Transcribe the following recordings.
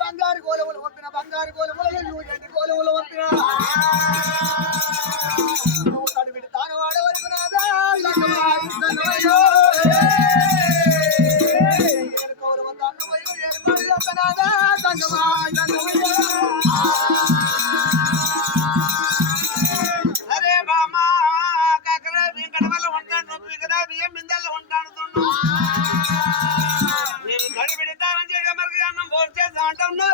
బంగారు గోలములు వంపిన బంగారు గోలములు ఎండి గోలములు వంపిన కడివిడి తాను వాడవరకు నాదా అరే బామా కాకర గడవల ఉంటాను నొప్పి కదా బియ్యం బిందెల్లో ఉంటాను నేను కడివిడి తానం చేయగా మరి అన్నం భోజనం చేస్తా అంటున్నా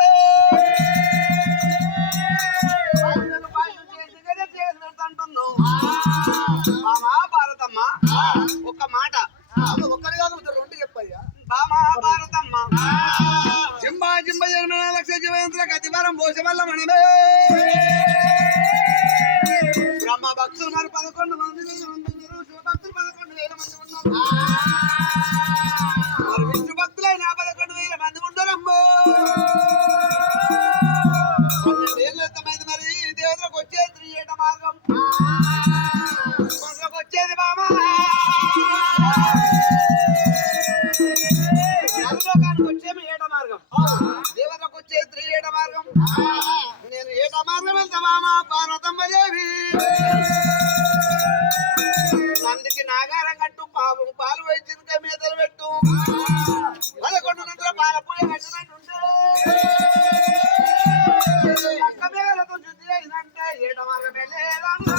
మహాభారతమ్మ ఒక్క మాట ఒక్కరి కాదు రెండు చెప్పయ్యా మహాభారతమ్మ జింబా జింబ జన్మ లక్ష జీవంతుల కతివారం పోసే వల్ల మనమే బ్రహ్మ భక్తులు మరి 11 మంది శివ భక్తులు 11,000 మంది ఉన్నారు మరి విష్ణు భక్తులైన 11,000 మంది ఉండరమ్మో మరి దేవతలకు వచ్చేది 3 ఏట మార్గం వచ్చేది బామా నలులోకానికి వచ్చేమి ఏట మార్గం దేవతలకు వచ్చేది 3 ఏట మార్గం నేను ఏట మార్గం వెళ్తా మామా పార్వతమ్మ దేవి నందికి నాగారం కట్టు పాలు వేయించింది మీదలు పెట్టు 11 గంటల పాల పూజ కట్టినట్టుంటే అక్కమేలతో శుద్ధి అయిందంటే ఏట మార్గం వెళ్ళేదన్నా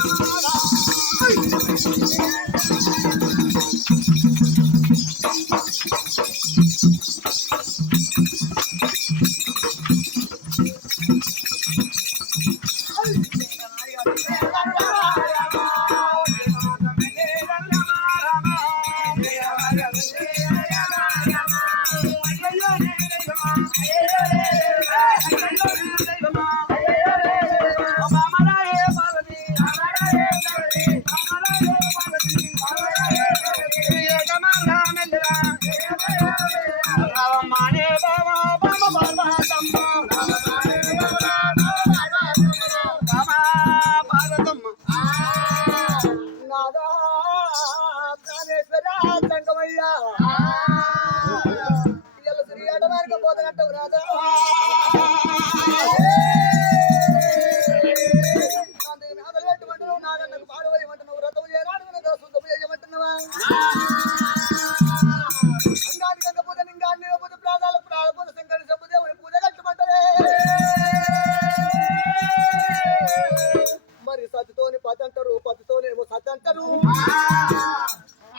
మరి సతితోని పతంటారు పతితోనేమో సతి అంటారు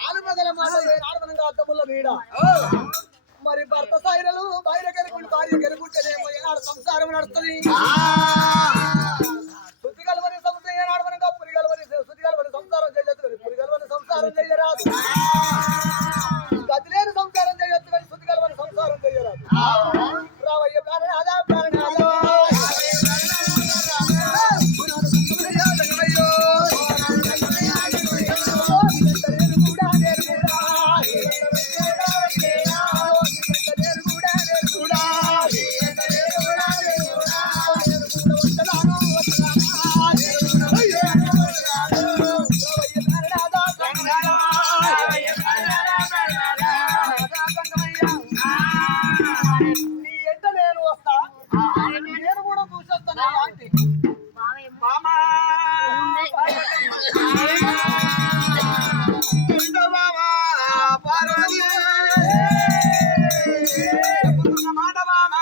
ఆలుమగల మాట ఏనాడమనంగా అద్దముల నీడ మరి భర్త సాయిరలు భార్య గెలుపుండి భార్య గెలుపుంటేనేమో ఏనాడు సంసారం నడుస్తుంది శుద్ధి కలవని సంస్థ ఏనాడమనంగా పురిగలవని శుద్ధి కలవని సంసారం చేయొచ్చు పురిగలవని సంసారం చేయరాదు గతి లేని సంసారం చేయొచ్చు కానీ శుద్ధి కలవని సంసారం చేయరాదు రావయ్య ప్రాణనాథ ప్రాణనాథ మాట బామా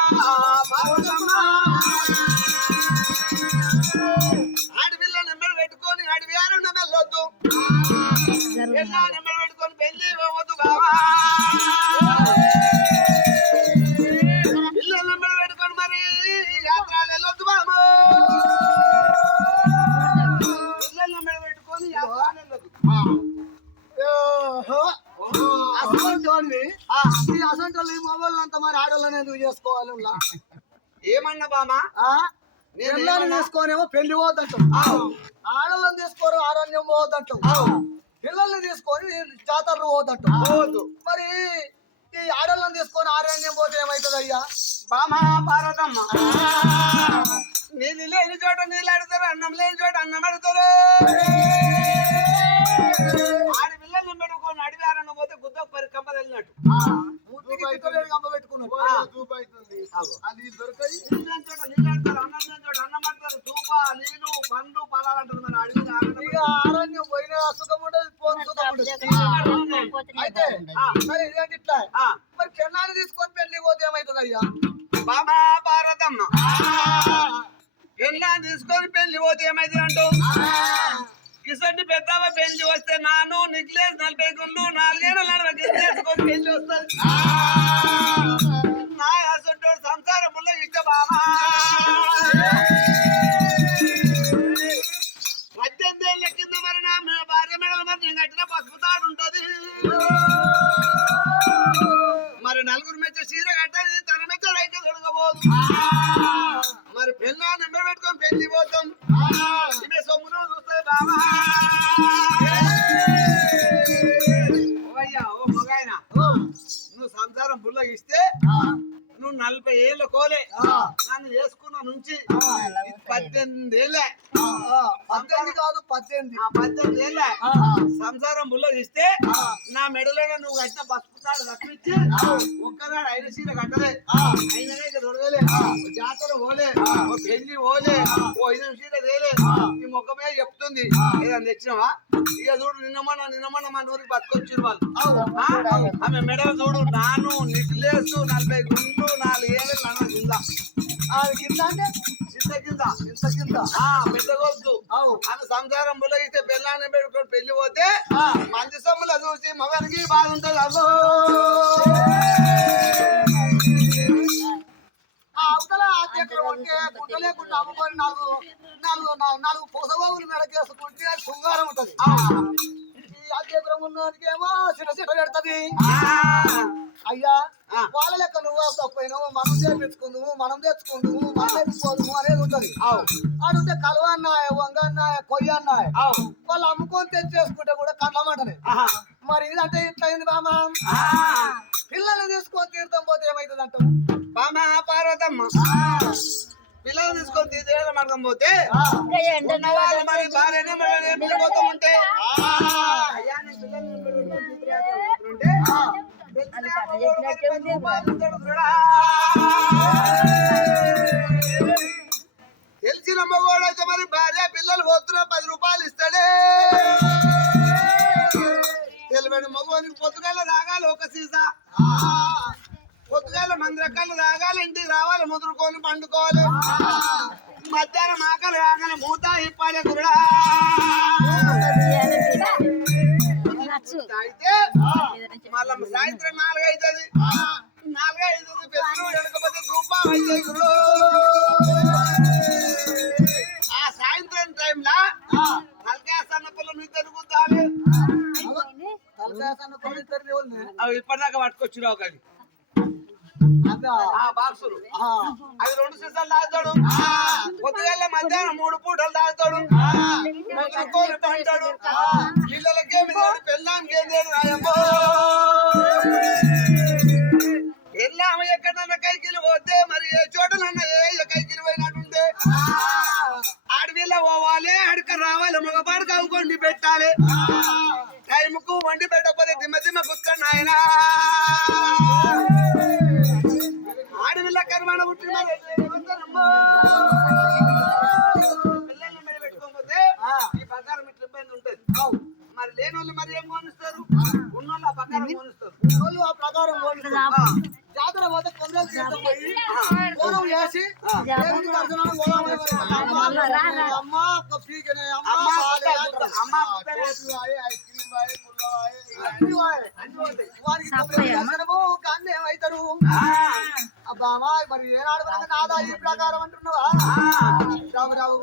ఎందుకు చేసుకోవాలి ఉల్లా? ఏమన్నా బామా ఆ? నేను పిల్లల్ని ఏమన్నా? తీసుకోనేమో పెళ్లి పోవద్దంటాం, ఆడలను తీసుకోరు ఆరణ్యం పోవద్దంటాం, పిల్లల్ని తీసుకొని జాతరలు పోవద్దంటాం. పోవద్దు. మరి ఈ ఆడలను తీసుకొని ఆరణ్యం పోతే ఏమవుతుంది అయ్యా? బామా పార్వతమ్మ, నీళ్ళు లేని చోట నీళ్ళు ఆడతారు, అన్నం లేని చోట అన్నం ఆడతారు. ఆడి పిల్లల్ని పెట్టుకొని అడిగి ఆరన్న పోతే గుద్దకు పరి కంప తగిలినట్టు. ముద్దుకి తిట్టలేడు గంప పెట్టుకున్నాడు. అది దొరకాయి. నీళ్ళు లేని చోట నీళ్ళు ఆడతారు, అన్నం లేని చోట అన్నం ఆడతారు. తూప నీళ్ళు పండ్లు ఫలాలు అంటారు. మరి అడిగి ఇక ఆరణ్యం పోయిన సుఖం ఉండదు, పోని సుఖం ఉండదు. అయితే మరి ఇదేంటి ఇట్లా? మరి పెళ్ళాన్ని తీసుకొని పెళ్లి పోతే ఏమవుతుంది అయ్యా? బామా పార్వతమ్మ, పెళ్ళా తీసుకొని పెళ్లి పోతే ఏమైంది అంటూ కిసండి పెద్దవ పెళ్లి వస్తే నాను నిక్లేస్ 40 గుళ్ళు 4 ఏళ్ళ నడవ గిల్లేసుకొని పెళ్లి వస్తుంది. నా అసలు సంసారములో ఇష్ట బామా 18 ఏళ్ళ కింద మరి నా భార్య మెడల మరి నేను కట్టిన పసుపు తాడు ఉంటది. మరి నలుగురు మెచ్చ చీర కట్టది, తన మెచ్చ రైక దొరకబోదు. మరి పెళ్ళా నెంబర్ పెట్టుకొని పెళ్లి పోతాం. ఇవే సొమ్మును చూస్తుంది బాబా. ఓయ్యా ఓ మగాయన, నువ్వు సంసారం బుల్లగిస్తే నువ్వు 40 ఏళ్ళ కోలే నన్ను వేసుకున్న నుంచి 18 ఏళ్ళే. 18 కాదు 18. 18 ఏళ్ళే సంసారం బుల్లగిస్తే నా మెడలో నువ్వు కట్టిన పసుపు తాడు తప్పించి ఒక్కనాడు 5 చీర కట్టలే, అయిననే ఇక దొరకలే, జాతర పోలే, ఓ పెళ్లి పోలే, ఓ 5 చీర తేలే. ఈ ముఖమే చెప్తుంది ఏదన్నా తెచ్చినావా? ఇక చూడు నిన్నమన్న మన ఊరికి బతుకొచ్చారు వాళ్ళు. ఆమె మెడలు చూడు, నాను నిక్లేసు 40 గుండ్లు 4 ఏళ్ళు నన్ను కింద కింద అంటే చింత కింద ఇంత కింద పెద్ద గొలుసు. ఆమె సంసారం బుల్లగిస్తే పెళ్ళాన్ని పెట్టుకొని పెళ్లి పోతే మంచి సొమ్ముల చూసి మగనికి బాధ ఉంటుంది. అబ్బో అవతల ఆధ్యక్షులు ఉంటే గుడ్డ లేకుండా అమ్ముకొని నాలుగు పొసబాబులు మెడకేసుకుంటే శృంగారం ఉంటది. ఈ ఆధ్యక్షులం ఉన్నోనికేమో సిట పెడుతుంది. అయ్యా వాళ్ళ లెక్క నువ్వు తప్పైనావు, మనం చేపించుకుందుము, మనం తెచ్చుకుందుము, మనం తెచ్చుకోదుము అనేది ఉంటది. అడుంటే కలువ అన్నాయ, వంగ అన్నాయ, కొయ్య అన్నాయ, వాళ్ళు అమ్ముకొని తెచ్చేసుకుంటే కూడా కళ్ళమంటనే. మరి ఇదంటే ఇట్లా అయింది బామా. పిల్లల్ని తీసుకొని తీర్థం పోతే ఏమైతుంది అంటావు? బామా పార్వతమ్మ, పిల్లలు తీసుకొని తీర్థ మార్గం పోతే ఉన్న వాళ్ళు మరి భార్యనే పిల్లపోతూ ఉంటే అయ్యా నీ పిల్లల్ని ఉంటే తెలిసిన మగవాడు అయితే మరి భార్య పిల్లలు పోతున్నా 10 రూపాయలు ఇస్తాడే. తెలివైన మగవానికి పొద్దుగాల తాగాలి ఒక సీసా, పొద్దుగాల 10 రకాలు తాగాలి, ఇంటికి రావాలి, ముదురుకొని పండుకోవాలి. మధ్యాహ్నం ఆకలి ఆకలి మూత ఇప్పాలి గురుడా. అయితే మళ్ళా సాయంత్రం 4 అవుతుంది, 4 5 పెద్దలు ఎడకపోతే రూపాయలు అవుతాయి గురు. ఆ సాయంత్రం టైంలో నల్కేసన్న పిల్లలు నిద్ర కూర్చోాలి. అవి ఇప్పటిదాకా పట్టుకొచ్చిరావు కానీ బాక్సులు అవి 2 సీసాలు తాగుతాడు. పొద్దుగల్ల మధ్యాహ్నం 3 పూటలు తాగుతాడు. అంటాడు పిల్లలకేమి తేడు, పెళ్ళానికి ఏం తేడు రాయమ్మో. ఎల్లాము ఎక్కడన్నా కైకిలు పోతే మరి ఏ చోటనన్నా ఏ కైకిలు పోయినట్టుంటే ఆడవిల్ల పోవాలి, అడక రావాలి, మగపాడు కవ్వుకొని పెట్టాలి. టైంకు వండి పెట్టకపోతే దిమ్మ కూర్చొని ఆయన ఆడవిల్ల కరిమాణ పుట్టిన పిల్లల్ని మీద పెట్టుకోకపోతే ఈ ప్రకారం ఇట్లా ఇబ్బంది ఉంటుంది. మరి లేని వాళ్ళు మరి ఏం కోనిస్తారు, ఉన్నోళ్ళు ఆ ప్రకారం కోనిస్తారు. ఉన్నోళ్ళు ఆ ప్రకారం కోనిస్తారు. జాతర పోతే కొందరు పోయి గౌరవం చేసి దేవుని దర్శనం కానీ ఏమవుతారు అబ్బా మరి ఏనాడు వరకు నాదా ఈ ప్రకారం అంటున్నావా? రావు రావు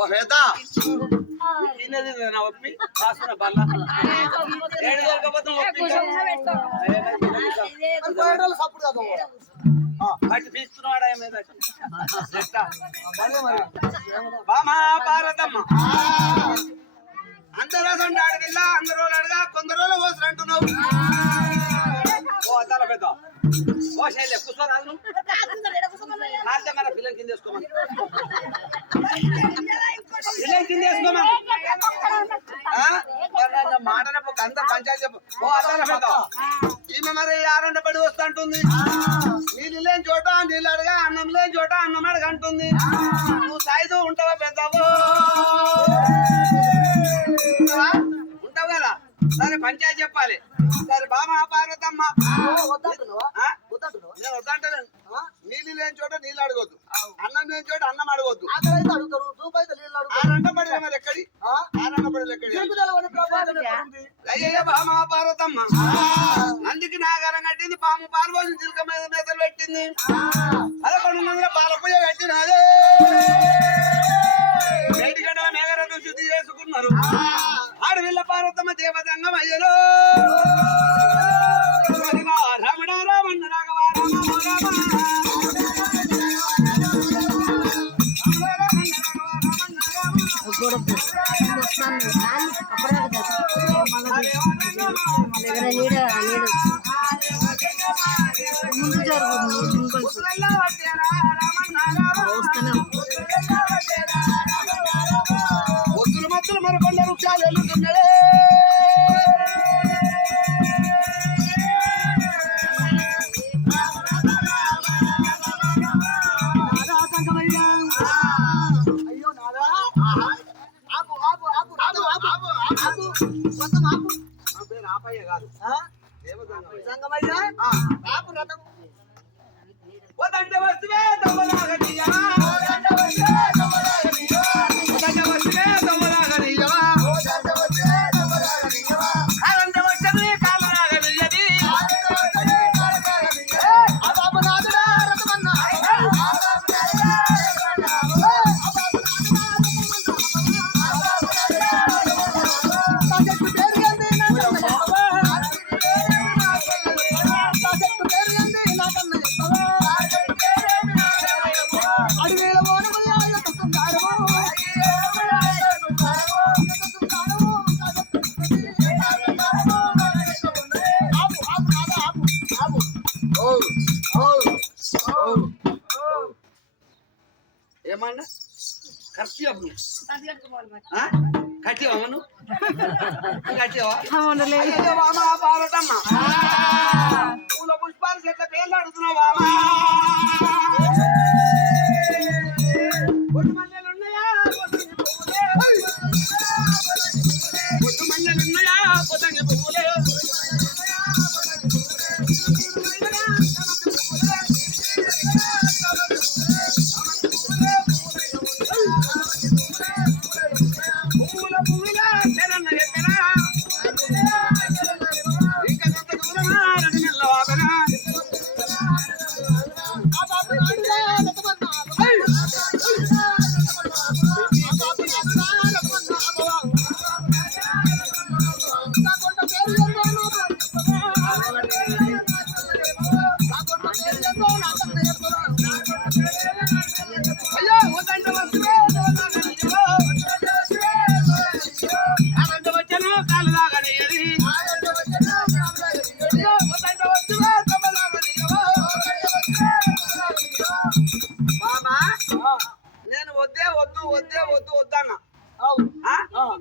ఓ హేత తినేది నా ఒప్పి కాసున బల్ల ఏడు దొరకపోతే ఒప్పి మరి పోయేటోళ్ళు సప్పుడు కాదు అటు పీస్తున్నాడు మీద బామా భారతమ్మ అందరూ అడిగిల్లా అందరూ అడగా కొందరు పోసరు అంటున్నావు ఓ తల పెద్ద ఓ శైలే కూర్చోరాదు కాల్తే మన పిల్లలు కింద వేసుకోమని పిల్లలు కింద వేసుకోమని మాటనప్పుడు అంత పంచాయతీ చెప్పు ఓ అతల పెద్ద ఈమె మరి ఆరంట పడి వస్తుంటుంది నీళ్ళు లేని చోట నీళ్ళు అడగా అన్నం లేని చోట అన్నం అడగ అంటుంది నువ్వు సాయిదు ఉంటావా పెద్దవు ఉంటావు కదా సరే పంచాయతీ చెప్పాలి సరే బామా పార్వతమ్మ నేను వద్దంటాను నీళ్ళు లేని చోట నీళ్ళు అడగొద్దు అన్నం లేని చోట అన్నం అడగొద్దు ఆరంట పడి మరి ఎక్కడి ఆరంట పడి ఎక్కడి అయ్యయ్య బామా పార్వతమ్మ అందుకే నాగారం కట్టింది పాము పాలు పోసి చిలక మీద మేతలు పెట్టింది 1100 పాల పూజ కట్టినదే 7 గంటల మేఘరథం శుద్ధి చేసుకున్నారు ఆడవిల్ల పార్వతమ్మ దేవతంగం అయ్యలో రమణ రామన్న రాఘవ ఒత్తులు మత్తులు మరకొండ వృక్షాలు ఎల్లుతున్నాడే ఏమన్నా ఖర్చు కట్టివా కట్టివా పార్వతమ్మ పూల పుష్పాలు చెట్ల పేర్లు అడుగుతున్నావా పొట్టు మల్లెలు ఉన్నాయా పొట్టు మల్లెలు ఉన్నాయా పొతంగి పువ్వులే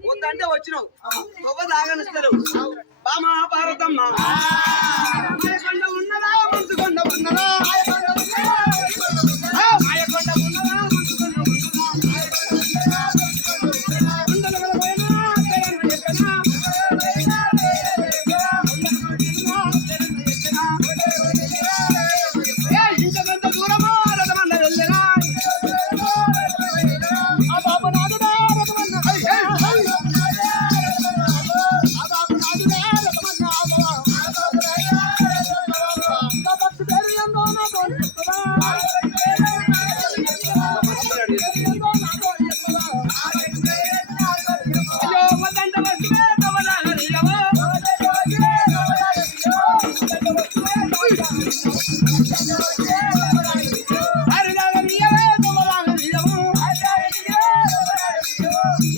వద్దంటే వచ్చినావు గొప్ప తాగనిస్తారు బామా పార్వతమ్మ మాయకొండ ఉన్నదా మంచుకొండ ఉన్నదా మాయకొండ ఉన్నదా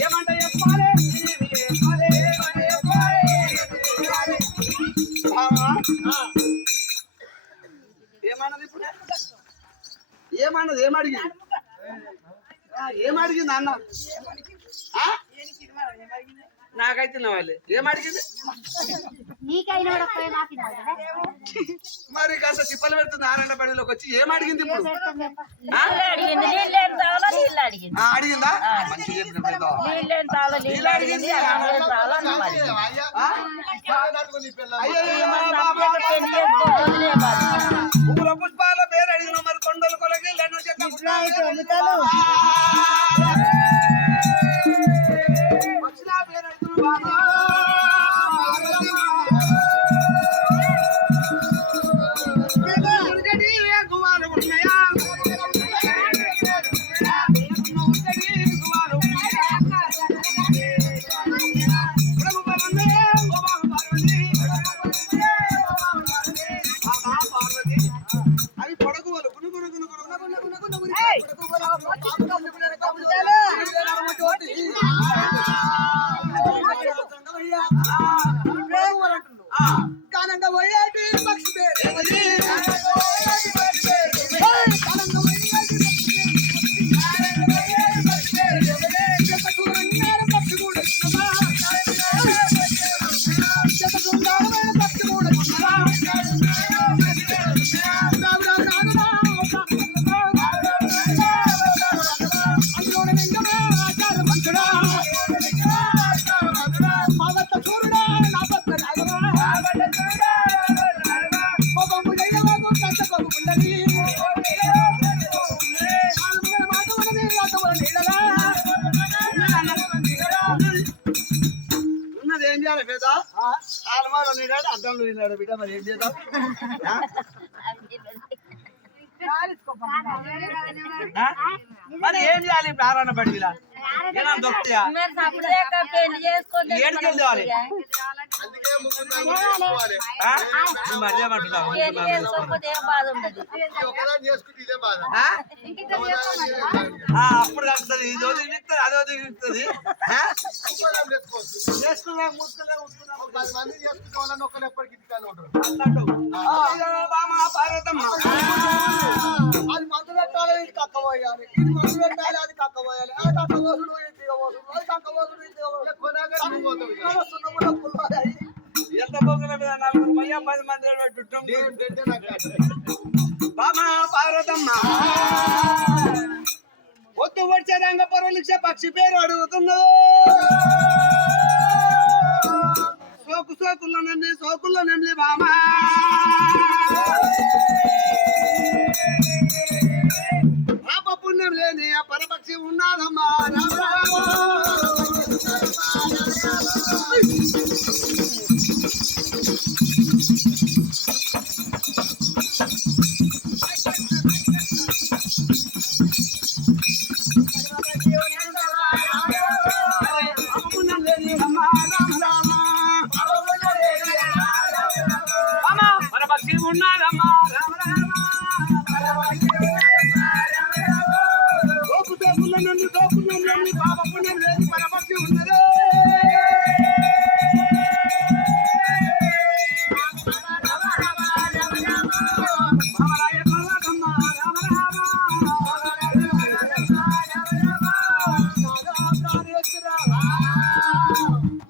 ఏమంట చెప్పాలి ఏమన్నది ఇప్పుడు ఏమన్నది ఏమడిగింది అన్న నాకైతే నవ్వాలి ఏమడిగింది మరి కాస్త చిప్పలు పెడుతుంది ఆరండ బడిలోకి వచ్చి ఏమడిగింది ఇప్పుడు అడిగిందా మంచిగా చెప్పిన పూల పుష్పాల పేరు అడిగిన మరి కొండలు కొలగి వచ్చిన పేరు గువాలు ఉన్నాయా అవి పొడగువలు గునుగును కానంగా పోయేటి పక్షి ఉన్నది ఏం చేయాలి పేద ఆలమాలో నీడాడు అద్దంలో నీడాడు బిడ్డ మరి ఏం చేద్దాం మరి ఏం చేయాలి ఇప్పుడు ఆరాన పడిలా ఏనా దొరుకుతాయా ఏడుకి వెళ్ళాలి మర్యామంటున్నావు అప్పుడు కలుగుతుంది ఇది వదిలిస్తుంది అది వదిలిస్తుంది అది మందు పెట్టాలి ఇది కక్క పోయాలి ఇది మందు పెట్టాలి అది కక్క పోయాలి ఆ కక్క పోసుడు ఇది దిగబోసుడు అది కక్క పోసుడు ఇది దిగబోసుడు ఎంత పోగుల మీద 4 మయ్య 10 మంది బామా పార్వతమ్మ ఒత్తు వచ్చే రంగ పరులిక్ష పక్షి పేరు అడుగుతున్నావు సోకుల్లో నెమ్లి బామా పాప పుణ్యం లేని ఆ పరపక్షి ఉన్నారమ్మా పరపక్షి ఉన్నారమ్మా దోపుల్లో నుండి పాప పుణ్యం లేని పరపక్షి ఉన్నదే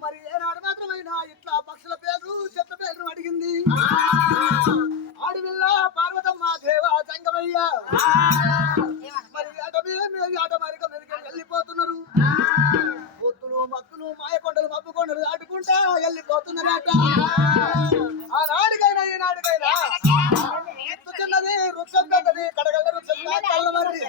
మరి ఏనాడు మాత్రమైనా ఇట్లా పక్షుల పేరు చెట్ల పేరు అడిగింది ఆడవిల్ల పార్వతమ్మ దేవ సంగమయ్య మరి ఆట మరిక మెరుగు వెళ్ళిపోతున్నారు పొత్తులు మక్కులు మాయకొండలు మబ్బు కొండలు దాటుకుంటా వెళ్ళిపోతున్నారట ఆనాడికైనా ఈనాడికైనా ఎత్తు చిన్నది వృక్షం పెద్దది కడగల వృక్షం కళ్ళ మరి